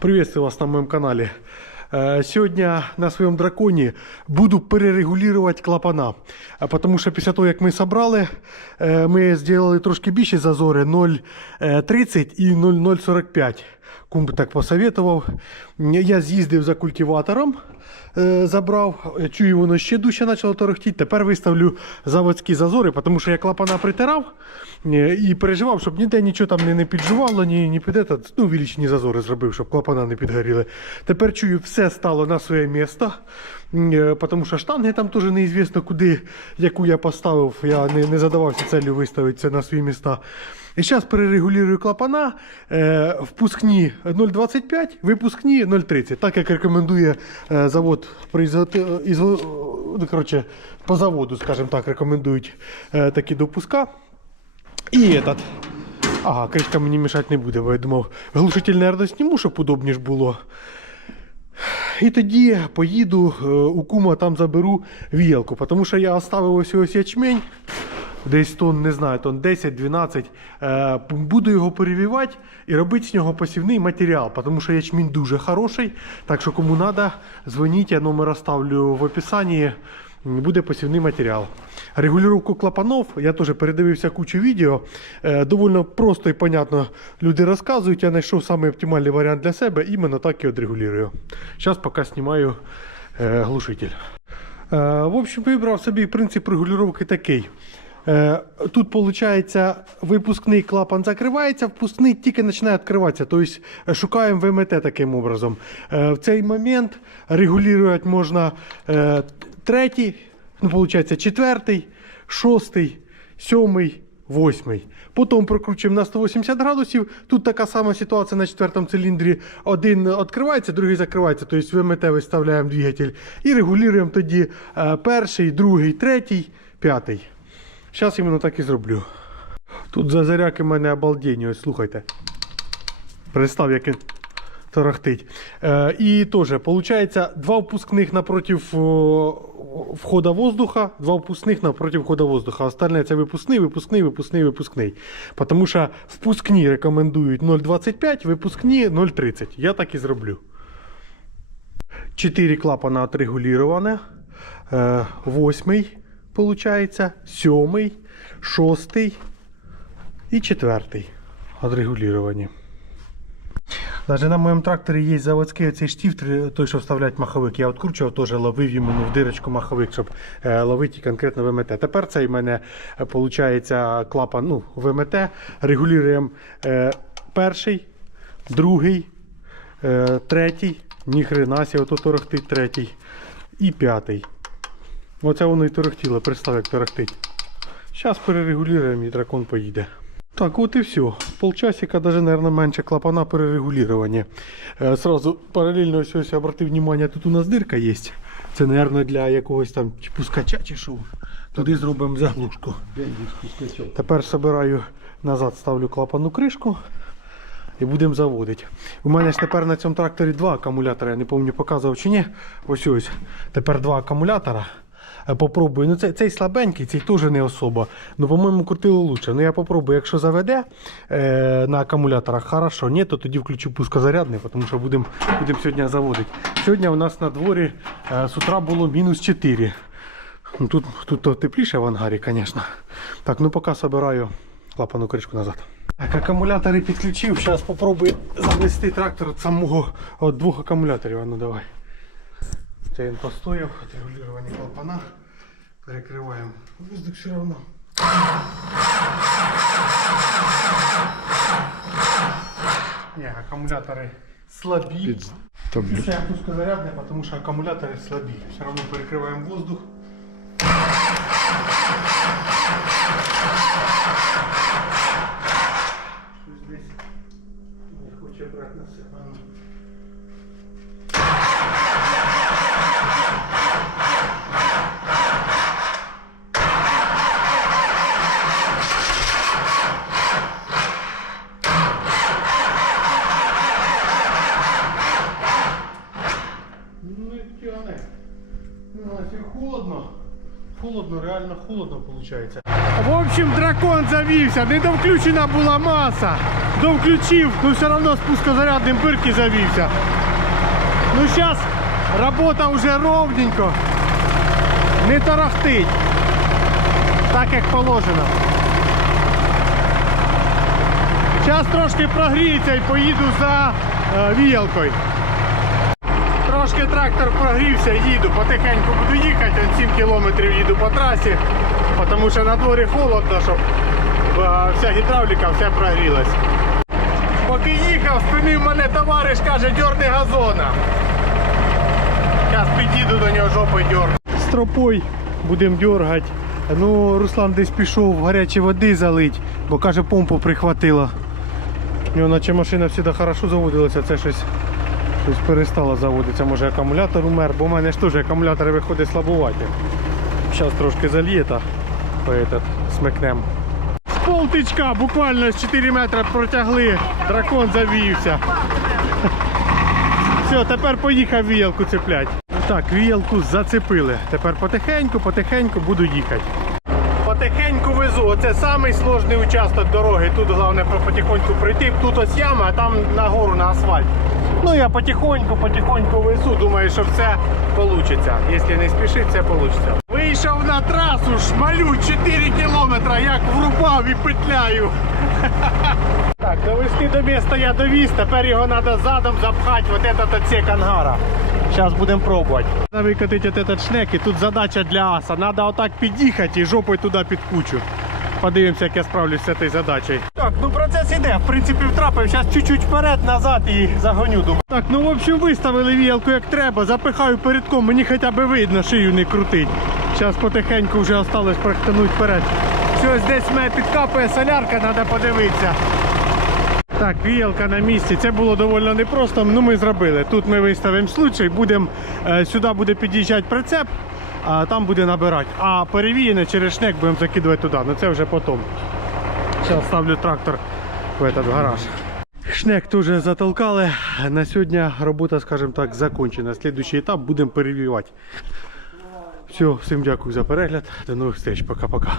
Приветствую вас на моем канале. Э, Сегодня на своем драконе буду перерегулировать клапана. А Потому що після того, как мы собрали, мы сделали трошки більші зазори 0,30 и 0,045. Кум так посоветував. Я з'їздив за культиватором, е, забрав. Чую, воно ще дужче почало торохтіти. Тепер виставлю заводські зазори, тому що я клапана притирав е, і переживав, щоб ніде нічого там не, піджувало, ні, ні під этот, ну, увеличені зазори зробив, щоб клапана не підгоріли. Тепер чую, все стало на своє місце. Е, Тому що штанги там теж неізвісно куди, яку я поставив. Я не, не задавався целью виставити це на свої міста. І зараз перерегулюю клапана. Е, впускні 0,25, випускні 0,30. Так як рекомендує е, завод із, ну, коротше, по заводу, скажімо так, рекомендують е, такі допуска. І этот. Ага, кришка мені мішати не буде, бо я думав, глушитель, наверное, зніму, щоб удобніше було. І тоді поїду е, у кума там заберу віялку, тому що я оставив ось ось ячмень. Десь тон, не знаю, тон 10-12. Е, буду його перевівати і робити з нього посівний матеріал, тому що ячмінь дуже хороший. Так що кому треба, дзвоніть, я номер оставлю в описанні. Буде посівний матеріал. Регулювання клапанов, я теж передивився кучу відео. Е, довольно просто і понятно люди розказують. Я знайшов самий оптимальний варіант для себе, іменно так і отрегулюю. Зараз поки знімаю е, глушитель. В общем, вибрав собі принцип регулювання такий. Е, Тут виходить, випускний клапан закривається, впускний тільки починає відкриватися. Тобто е, шукаємо ВМТ таким образом. Е, В цей момент регулювати можна третій, ну, виходить, четвертий, шостий, сьомий, восьмий. Потім прокручуємо на 180 градусів. Тут така сама ситуація на четвертому циліндрі. Один відкривається, другий закривається. Тобто ВМТ виставляємо двигатель і регулюємо тоді перший, другий, третій, п'ятий. Зараз іменно так і зроблю. Тут за заряки в мене обалдені, ось слухайте. Представ, як він тарахтить. Е, і теж, виходить, два впускних напротив о, входа воздуха, два впускних напротив входа воздуха. Остальне це випускний, випускний, випускний, випускний. Тому що впускні рекомендують 0,25, випускні 0,30. Я так і зроблю. Чотири клапана отрегулированы. Е, Восьмий, получается, сьомий, шостий і четвертий отрегулировані. Даже на моєму тракторі є заводський цей штифт, той, що вставляють маховик. Я відкручував, теж ловив йому в дирочку маховик, щоб е, ловити конкретно ВМТ. Тепер цей в мене виходить клапан ну, ВМТ. Регулюємо е, перший, другий, е, третій, ніхрена сі, ото торохтить третій і п'ятий. Оце воно і торохтіло, представ, як торохтить. Зараз перерегулюємо і дракон поїде. Так, от і все. Полчасика, даже, наверное, менше клапана перерегулювання. Е, сразу паралельно ось ось обратив внимание, тут у нас дирка є. Це, наверное, для якогось там чи пускача чи що. Туди зробимо заглушку. Тепер собираю назад, ставлю клапану кришку і будемо заводити. У мене ж тепер на цьому тракторі два акумулятора, я не пам'ятаю, показував чи ні. Ось ось. Тепер два акумулятора. Е, Попробую. Ну, цей, цей слабенький, цей теж не особо. Ну, по-моєму, крутило лучше. Ну, я попробую, якщо заведе е, на акумуляторах, хорошо. Ні, то тоді включу пускозарядний, тому що будемо будем сьогодні заводити. Сьогодні у нас на дворі е, з утра було мінус 4. Ну, тут, тут тепліше в ангарі, звісно. Так, ну поки собираю клапану кришку назад. Так, акумулятори підключив. Зараз спробую завести трактор від самого від двох акумуляторів. А Ну давай. Це він постояв, клапана. Перекриваємо воздух все одно. Ні, акумулятори слабі. Це пускозарядне, тому що акумулятори слабі. Все одно перекриваємо воздух. Щось десь не хоче брати на себе. ну. Ну не тяне. Ну, нафиг холодно. Холодно, реально холодно виходить. В общем, дракон завівся, не довключена була маса. довключив, ну все одно спускозарядним бирки завівся. Ну зараз робота вже ровненько. Не тарахтить. Так як положено. Зараз трошки прогріється і поїду за е, віялкою. Трошки трактор прогрівся, їду, потихеньку буду їхати, 7 кілометрів їду по трасі, тому що на дворі холодно, щоб е, вся гідравліка вся прогрілась. Поки їхав, спинив мене товариш, каже, дьорни газона. Зараз підійду до нього жопою дьорну. Стропой будемо дергати. Ну, Руслан десь пішов гарячої води залить, бо каже, помпу прихватило. У нього наче машина завжди хорошо заводилася, це щось, щось перестало заводитися. Може акумулятор умер, бо в мене ж теж акумулятори виходить слабуваті. Зараз трошки зальє та смикнем. З полтичка буквально з 4 метри протягли, дракон завівся. Все, тепер поїхав віялку цеплять. Так, віялку зацепили. Тепер потихеньку, потихеньку буду їхати. Потихеньку везу. Оце самий участок дороги. Тут головне потихоньку прийти. Тут ось яма, а там нагору на асфальт. Ну я потихоньку, потихоньку везу. Думаю, що все вийде. Якщо не спішити, все вийде. Вийшов на трасу, шмалю 4 кілометри, як врубав і петляю. Так, довести до міста я довіз, тепер його треба задом запхати в этот отсек ангара. Зараз будемо пробувати. Треба викотити от этот шнек, і тут задача для аса. Треба отак під'їхати і жопою туди під кучу. Подивимося, як я справлюсь з цією задачею. Так, ну процес іде. В принципі, втрапив. Зараз чуть-чуть вперед, назад і загоню. Думаю. Так, ну в общем, виставили віялку як треба. Запихаю передком, мені хоча б видно, шию не крутить. Зараз потихеньку вже осталось прихтануть вперед. Щось десь мене підкапує солярка, треба подивитися. Так, віялка на місці. Це було доволі непросто, ну ми зробили. Тут ми виставимо случай, будемо, е, сюди буде під'їжджати прицеп, а там буде набирати. А перевіяне через шнек будемо закидувати туди. Ну це вже потім. Зараз ставлю трактор в этот гараж. Шнек теж затолкали. На сьогодні робота, скажімо так, закончена. Слідуючий етап будемо перевівати. Все, всім дякую за перегляд. До нових встреч. Пока-пока.